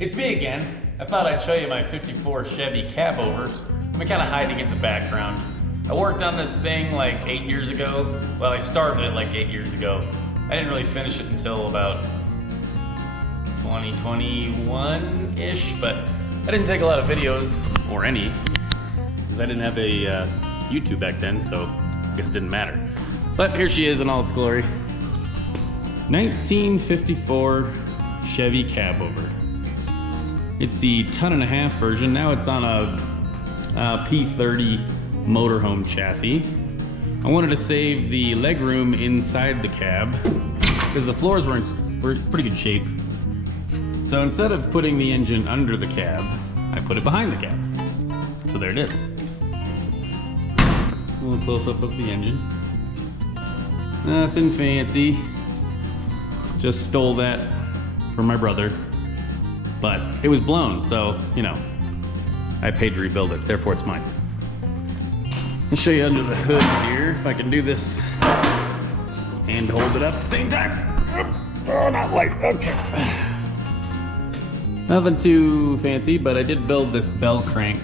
It's me again. I thought I'd show you my 54 Chevy Cabover. I'm kind of hiding in the background. I worked on this thing like 8 years ago. Well, I started it like 8 years ago. I didn't really finish it until about 2021-ish, but I didn't take a lot of videos, or any, because I didn't have a YouTube back then, so I guess it didn't matter. But here she is in all its glory. 1954 Chevy Cabover. It's the 1.5-ton version. Now it's on a P30 motorhome chassis. I wanted to save the legroom inside the cab because the floors were in pretty good shape. So instead of putting the engine under the cab, I put it behind the cab. So there it is. A little close up of the engine. Nothing fancy. Just stole that from my brother. But it was blown, so, you know, I paid to rebuild it, therefore it's mine. I'll show you under the hood here, if I can do this and hold it up at the same time. Oh, not light, okay. Nothing too fancy, but I did build this bell crank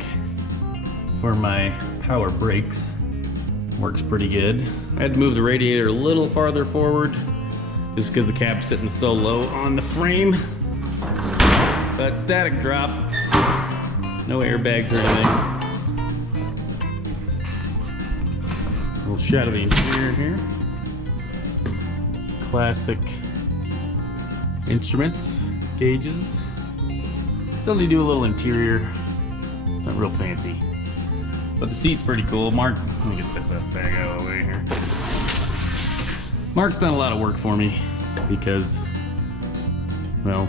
for my power brakes. Works pretty good. I had to move the radiator a little farther forward, just because the cab's sitting so low on the frame. But static drop, no airbags or anything. A little shot of the interior here. Classic instruments, gauges. Still need to do a little interior, not real fancy. But the seat's pretty cool. Mark, let me get this bag out of the way here. Mark's done a lot of work for me because, well,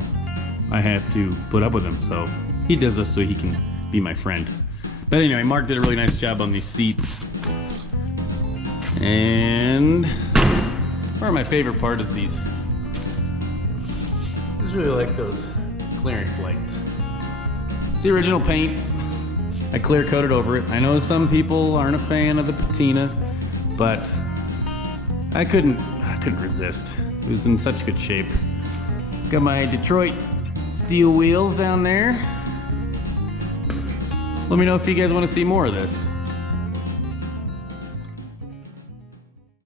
I have to put up with him, so he does this so he can be my friend. But anyway, Mark did a really nice job on these seats. And probably my favorite part is these. I just really like those clearance lights. It's the original paint. I clear coated over it. I know some people aren't a fan of the patina, but I couldn't resist. It was in such good shape. Got my Detroit steel wheels down there. Let me know if you guys want to see more of this.